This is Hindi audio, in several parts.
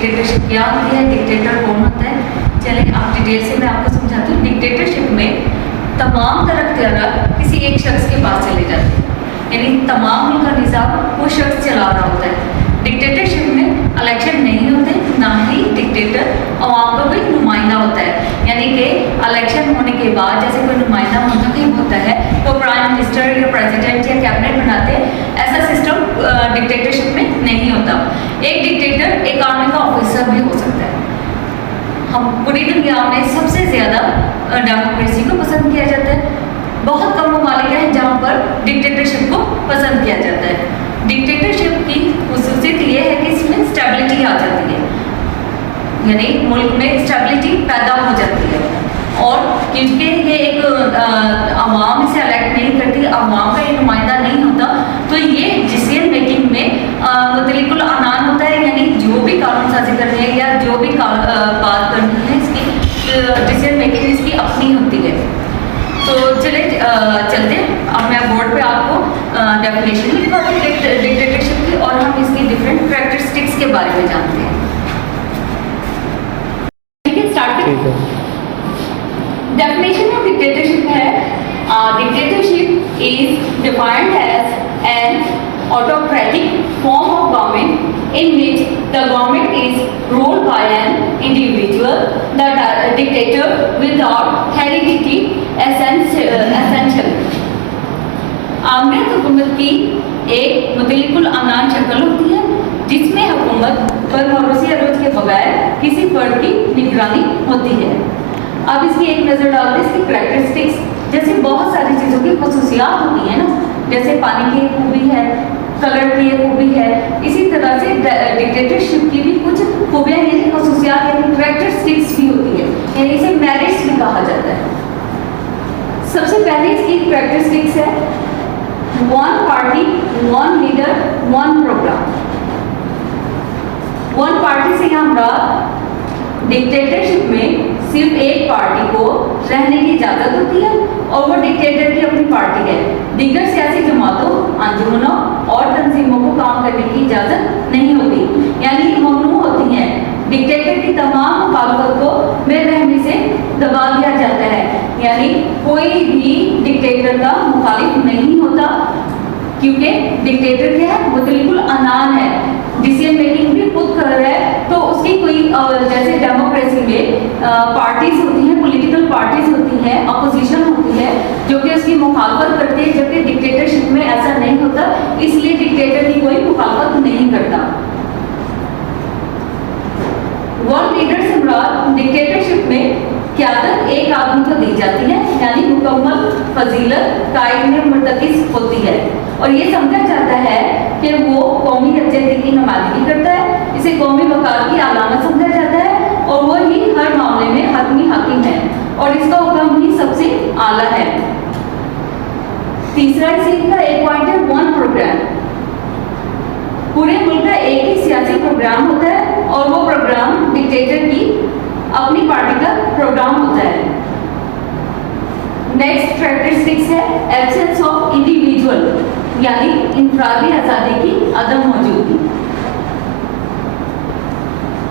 डिक्टेटरशिप क्या होती है, डिक्टेटर कौन होता है, चले आप डिटेल से मैं आपको समझाती हूँ। डिक्टेटरशिप में तमाम तरह इख्तियार किसी एक शख्स के पास चले जाते हैं, यानी तमाम मुल्क का निज़ाम वो शख्स चला रहा होता है। डिक्टेटरशिप में इलेक्शन नहीं होते, ना ही डिक्टेटर अवाम का कोई नुमाइंदा होता है, यानी कि इलेक्शन होने के बाद जैसे कोई नुमाइंदा मुंतखब होता है तो प्राइम मिनिस्टर या प्रेसिडेंट या कैबिनेट बनाते हैं, ऐसा सिस्टम डिक्टेटरशिप में नहीं होता। एक डिक्टेटर एक आर्मी का ऑफिसर भी हो सकता है। हम पूरी दुनिया में सबसे ज़्यादा डेमोक्रेसी को पसंद किया जाता है, बहुत कम ममालिक हैं जहाँ पर डिक्टेटरशिप को पसंद किया जाता है। डिक्टेटरशिप की खुसूसियत ये है कि इसमें स्टेबिलिटी आ जाती है, यानी मुल्क में स्टेबिलिटी पैदा हो जाती है। और क्योंकि ये एक अवाम इसे इलेक्ट नहीं करती, अवाम का ये नुमाइंदा नहीं होता, तो ये डिसीजन मेकिंग में मुतलिकुल अनान होता है, यानी जो भी कानून साजी करने हैं या जो भी बात करनी है इसकी डिसीजन मेकिंग इसकी अपनी होती है। तो चले चलते हैं, अब मैं बोर्ड पे आपको डेफिनेशन लिखवाती हूँ डिक्टेटरशिप की, और हम इसकी डिफरेंट कैरेक्टरिस्टिक्स के बारे में जानते हैं। ठीक है, स्टार्ट करें। डेफिनेशन ऑफ डिक्टेटरशिप है, dictatorship is defined as an autocratic form of government in which the government is ruled by an individual, the dictator without heredity essential। आमरीत हुकूमत की एक मुतलिकुल अनान शक्ल होती है जिसमें हुकूमत पर मौरूसी अरूज के बगैर किसी फर्द की निगरानी होती है। अब इसकी एक नज़र डालते हैं इसकी कैरेक्टरिस्टिक्स। जैसे बहुत सारी चीज़ों की खसूसियात होती हैं ना, जैसे पानी की एक खूबी है, कलर की एक खूबी है, इसी तरह से डिक्टेटरशिप की भी कुछ खूबियाँ यानी खसूसियात यानी कैरेक्टरिस्टिक्स भी होती है, यानी इसे मेरिट्स भी कहा जाता है। सबसे पहले इसकी कैरेक्टरिस्टिक्स है one party one leader one programme. One party से हमरा डिक्टेटरशिप में सिर्फ एक पार्टी को रहने की इजाज़त होती है और वो डिक्टेटर की अपनी पार्टी है। दीगर सियासी जमातों, अंजुमनों और तंजीमों को काम करने की इजाज़त नहीं होती, यानी ममनू होती हैं। डिक्टेटर की तमाम मुखालफत को बेरहमी से दबा दिया जाता है, यानी कोई भी डिक्टेटर का मुखालिफ नहीं होता, क्योंकि डिक्टेटर क्या है, मुतलिकुल अनान है, डिसीजन मेकिंग भी खुद कर रहा है। तो उसकी कोई जैसे डेमोक्रेसी में पार्टीज होती हैं, पॉलिटिकल पार्टीज होती हैं, अपोजिशन होती है जो कि उसकी मुखालफत करती है, जबकि डिक्टेटरशिप में ऐसा नहीं होता, इसलिए डिक्टेटर की कोई मुखालफत नहीं करता। वन लीडर से मुराद डिक्टेटरशिप में क़यादत एक आदमी को दी जाती है, यानी मुकम्मल फजीलत कायद में मुर्तकिज़ होती है, और ये समझा जाता है कि वो कौमी यकजहती की नुमाइंदगी करता है, इसे कौमी वक़ार की अलामत समझा जाता है, और वो ही हर मामले में हतमी हाकिम है और इसका हुक्म ही सबसे आला है। तीसरा इसी का एक पॉइंट है वन प्रोग्राम। पूरे मुल्क का एक ही सियासी प्रोग्राम होता है और वो प्रोग्राम डिक्टेटर की अपनी पार्टी का प्रोग्राम होता है। नेक्स्ट कैरेक्टरिस्टिक्स है एब्सेंस ऑफ इंडिविजुअल, यानी इंफरादी आज़ादी की अदम मौजूदगी।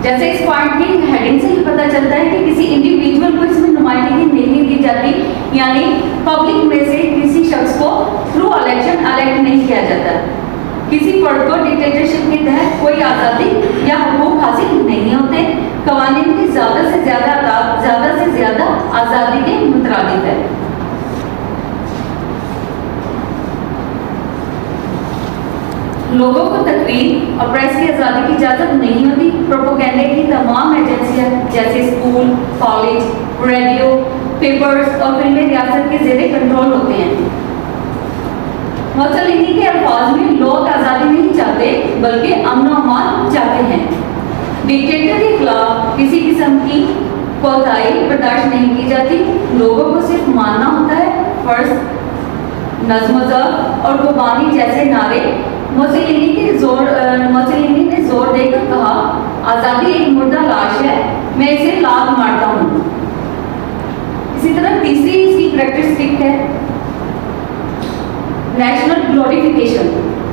जैसे इस पॉइंट की हेडिंग से ही पता चलता है कि किसी इंडिविजुअल को इसमें नुमाइंदगी नहीं दी जाती, यानी पब्लिक में से किसी शख्स को थ्रू इलेक्शन इलेक्ट नहीं किया जाता। किसी फर्द को डिक्टेटरशिप के तहत कोई आज़ादी या हुकूक हासिल नहीं होते। कवानीन की ज़्यादा से ज़्यादा आज़ादी के मुतरादिफ है। लोगों को तकरीर और प्रेस की आज़ादी की इजाज़त नहीं होती। प्रोपोगेंडे की तमाम एजेंसियाँ जैसे स्कूल, कॉलेज, रेडियो, पेपर्स और फिल्में रियासत के ज़ेरे कंट्रोल होते हैं। मुसलिनी के अल्फाज में लोग आज़ादी नहीं चाहते बल्कि अमन व अमान चाहते हैं। डिक्टेटर के खिलाफ किसी किस्म की कोताही बर्दाश्त नहीं की जाती। लोगों को सिर्फ मानना होता है। फर्ज, नज़्म-ओ-ज़ब्त और कुर्बानी जैसे नारे मुसलिनी ने जोर देकर कहा, आज़ादी एक मुर्दा लाश है, मैं इसे लात मारता हूँ। इसी तरह तीसरी इसकी कैरेक्टरिस्टिक है नेशनल ग्लोरिफिकेशन,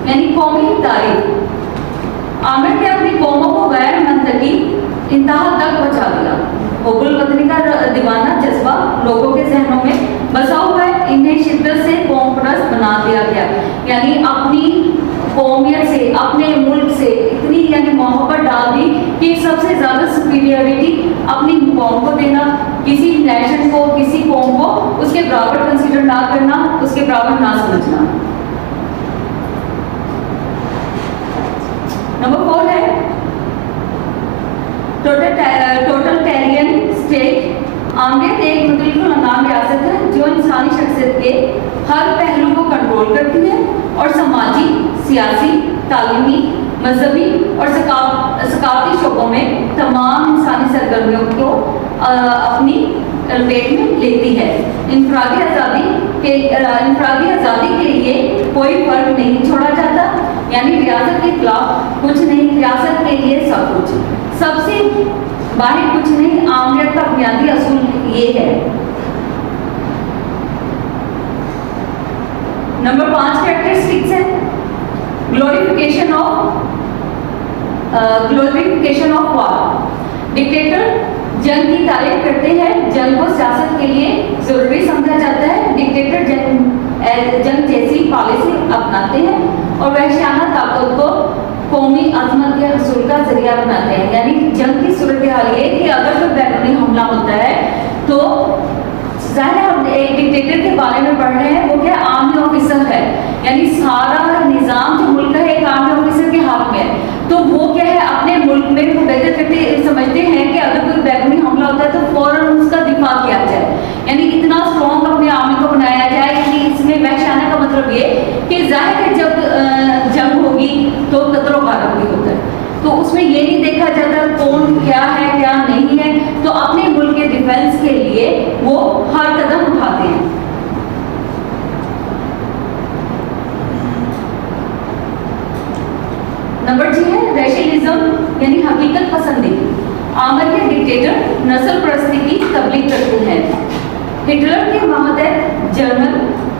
यानी कौमी तारीफ। आमिर ने अपनी कौमों को गैर मंतकी हुब्बुल वतनी का दीवाना जज्बा लोगों के जहनों में बसा हुआ है। इन्हें शिद्दत से कौम परस्त बना दिया गया, यानी अपनी कौमियत से, अपने मुल्क से इतनी यानी मोहब्बत डाल दी कि सबसे ज़्यादा सुपीरियरिटी अपनी कौम को देना, किसी नेशन को, किसी कौम को उसके बराबर कंसीडर ना करना, उसके बराबर ना समझना। नंबर 4 है टोटलिटेरियन स्टेट। आमरीत एक मुतलका नाम रियासत है जो इंसानी शख्सियत के हर पहलू को कंट्रोल करती है और समाजी, सियासी, तालीमी, मजहबी और सकाफती शोबों में तमाम इंसानी सरगर्मियों को अपनी लपेट में लेती है। इंफरादी आज़ादी के लिए कोई फर्क नहीं छोड़ा जाता, यानी रियासत के खिलाफ कुछ नहीं, रियासत के लिए सब कुछ, सबसे बाहर कुछ नहीं। आमरीत का बुनियादी असूल ये है। नंबर 5 कैरेक्टरिस्टिक्स है ग्लोरिफिकेशन ऑफ वार। डिक्टेटर जंग की तारीफ करते हैं, जंग को सियासत के लिए जरूरी समझा जाता है। डिक्टेटर जंग जैसी पॉलिसी अपनाते हैं और वहशियाना ताकत को कौमी अजमत के हसूल का जरिया बनाते हैं। यानी जंग की सूरत हाल ये कि अगर कोई बैरूनी हमला होता है तो ज़ाहिर हम एक डिक्टेटर के बारे में पढ़ रहे हैं, वो क्या आर्मी ऑफिसर है, यानी सारा निज़ाम जो मुल्क है एक आर्मी ऑफिसर के हाथ में है। तो वो क्या है अपने मुल्क में वो बेहतर करते समझते हैं कि अगर कोई बैरूनी हमला होता है तो फौरन उसका दिफा किया जाए, यानी इतना स्ट्रॉन्ग अपने आर्मी को बनाया जाए कि इसमें वहशाना का मतलब ये कि जाहिर है जब जंग होगी तो कतरो गारब भी होता है, तो उसमें ये नहीं देखा जाता कौन क्या है क्या नहीं है, तो अपने मुल्क के डिफेंस के लिए वो हर कदम उठाते हैं। नंबर 6 है रैशनलिज्म, यानी हकीकत पसंदी। आमरीकी डिक्टेटर नस्ल परस्ती की तबलीग करते हैं। हिटलर के मातहत जर्मन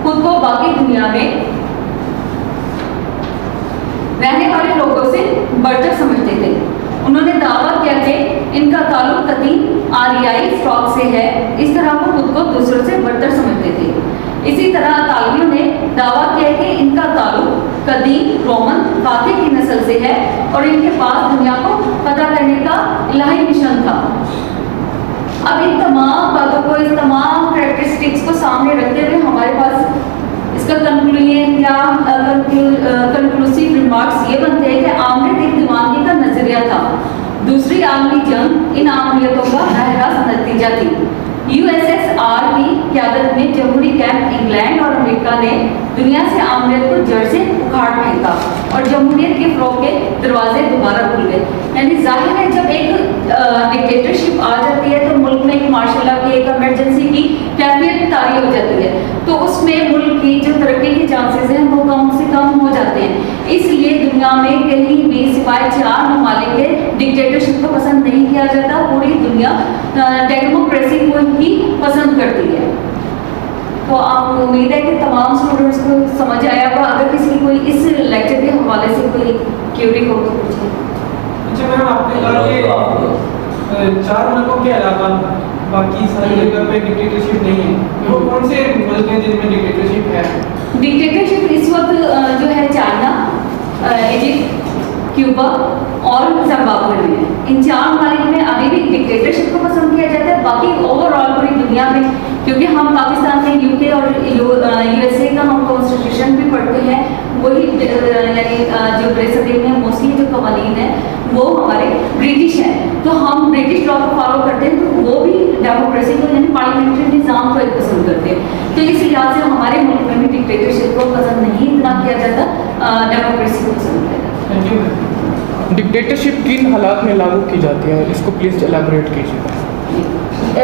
खुद को बाकी दुनिया में रहने वाले लोगों से बढ़कर समझते थे। उन्होंने दावा किया कि इनका ताल्लुक कदीम आर्याई स्टॉक से है, इस तरह वो खुद को दूसरों से बढ़कर समझते थे। इसी तरह तालियों ने दावा किया कि इनका ताल्लुक कदीम रोमन फातिह की नस्ल से है और इनके पास दुनिया को पता करने का इलाही मिशन था। अब इन तमाम बातों को, इस तमाम कैरेक्टरिस्टिक्स को सामने रखते हुए हमारे पास इसका कंक्लूजन या कंक्लूसिव रिमार्क्स ये बनते हैं कि आमरीत एक दीवानगी का नजरिया था। दूसरी आलमी जंग इन आमरीतों का बहरास नतीजा थी। यूएसएसआर की क़यादत में जमहूरी कैंप इंग्लैंड और अमेरिका ने दुनिया से आमरीत को जड़ से उखाड़ फेंका और जमहूरियत के फ़रोग़ के दरवाजे दोबारा खुल गए। यानी जाहिर है जब एक डिक्टेटरशिप आ जाती है तो मुल्क में एक मार्शल लॉ की, एक इमरजेंसी की कैफियत तारी हो जाती है, तो उसमें मुल्क की जो तरक्की के चांसेस हैं वो कम से कम हो जाते हैं। इसलिए दुनिया में कहीं भी सिवाय 4 ममालिक के डिक्टेटरशिप को पसंद नहीं किया जाता। पूरी दुनिया डेमोक्रेसी को ही पसंद करती है। तो आप उम्मीद है कि तमाम स्टूडेंट्स को समझ आया होगा। अगर किसी की कोई इस लेक्चर के हवाले से कोई क्यूरी हो तो पूछिए। अच्छा मैम, आपने कहा कि 4 मुल्कों के अलावा बाकी सारी जगह पे डिक्टेटरशिप नहीं है, वो कौन से मुल्क हैं जिनमें डिक्टेटरशिप है? डिक्टेटरशिप इस वक्त जो है चाइना, इजिप्ट, क्यूबा और जिम्बाब्वे में है। इन 4 ममालिक में अभी भी डिक्टेटरशिप को पसंद किया जाता है। बाकी ओवरऑल पूरी दुनिया में, क्योंकि हम पाकिस्तान में यूके और यूएसए का हम कॉन्स्टिट्यूशन भी पढ़ते हैं, वही यानी जो ब्रेसदेव में मोस्टली जो कवानीन है वो हमारे ब्रिटिश हैं, तो हम ब्रिटिश लॉ को फॉलो करते हैं, तो वो भी डेमोक्रेसी को यानी पार्लियामेंट्री निज़ाम को पसंद करते हैं। तो इस लिहाज से हमारे मुल्क में भी डिक्टेटरशिप को पसंद नहीं इतना किया जाता, डेमोक्रेसी को पसंद किया जाता। Thank you. डिक्टेटरशिप किन हालात में लागू की जाती है, इसको प्लीज़ एलैबोरेट कीजिए।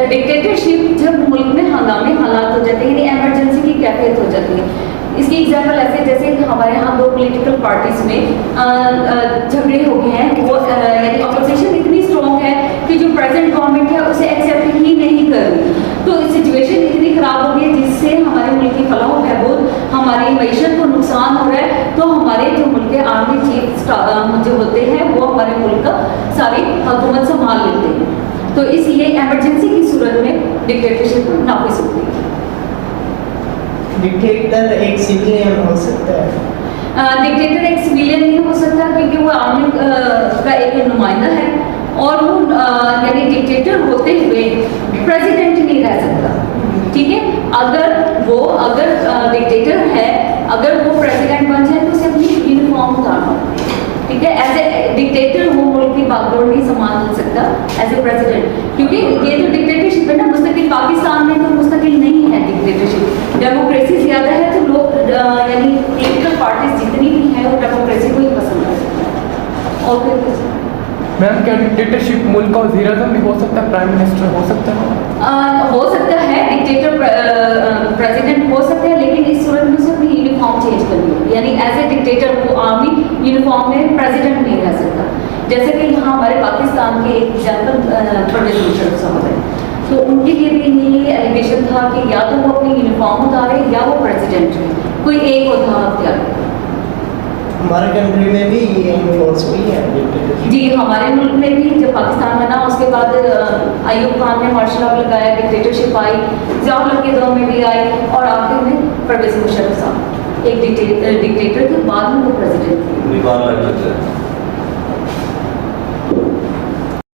डिक्टेटरशिप जब मुल्क में हंगामी हालात हो जाते हैं, यानी इमरजेंसी की कैफियत हो जाती है। इसकी एग्जाम्पल ऐसे जैसे हमारे यहाँ 2 पॉलिटिकल पार्टीज में झगड़े हो गए हैं, वो यानी अपोजिशन इतनी स्ट्रॉन्ग है कि जो प्रेजेंट गवर्नमेंट है उसे एक्सेप्ट ही नहीं कर रही, तो सिचुएशन इतनी खराब हो गई है जिससे हमारे मुल्क की फलाह बहबूद, हमारी मईशत को नुकसान हो रहा है। तो हमारे जो मुल्क के आर्मी चीफ जो होते हैं वो हमारे मुल्क का सारी हुकूमत संभाल लेते हैं। तो इसलिए इमरजेंसी की सूरत में डिक्टेटरशिप नाफिज होती है। डिक्टेटर एक सिविलियन हो सकता है? डिक्टेटर एक सिविलियन नहीं हो सकता क्योंकि वो आर्मी का एक नुमाइंदा है और वो यानी डिक्टेटर होते हुए प्रेसिडेंट नहीं रह सकता। ठीक है, अगर डिक्टेटर है, अगर वो प्रेसिडेंट बन जाए तो उसे अपनी यूनिफॉर्म उतारना। ठीक है, एज ए डिक्टेटर वो मुल्क की बागडोर नहीं संभाल सकता एज ए प्रेसिडेंट, क्योंकि ये जो डिक्टेटरशिप है ना, मुस्तकिल पाकिस्तान में तो मुस्तकिल नहीं है डिक्टेटरशिप। डेमोक्रेसी ज़्यादा है तो लोग यानी पॉलिटिकल पार्टीज जितनी भी हैं वो डेमोक्रेसी को ही पसंद करते हैं। और फिर मैम क्या डिक्टेटरशिप मुल्क का वज़ीर आज़म भी हो सकता है, प्राइम मिनिस्टर हो सकता है? हो सकता है, डिक्टेटर प्रेसिडेंट हो सकता है, लेकिन इस सूरत में उसे अपनी यूनिफॉर्म चेंज करनी है। यानी एज ए डिक्टेटर वो आर्मी यूनिफॉर्म में प्रेसिडेंट नहीं रह सकता। जैसे कि यहाँ हमारे पाकिस्तान के एक जनरल परवेज मुशर्रफ साहब है, तो उनके लिए भी ये एलिगेशन था कि या तो वो अपनी यूनिफॉर्म उतारे या वो प्रेसिडेंट है, कोई एक होता अख्तियार। हमारे कंट्री में भी ये इन्फोर्स हुई है डिक्टेटरशिप? जी, हमारे मुल्क में भी जब पाकिस्तान बना उसके बाद अयूब खान ने मार्शल लॉ लगाया, डिक्टेटरशिप आई, ज़ियाउल हक के दौर में भी आई और आखिर में परवेज मुशर्रफ साहब एक डिक्टेटर के बाद में वो प्रेसिडेंट थे।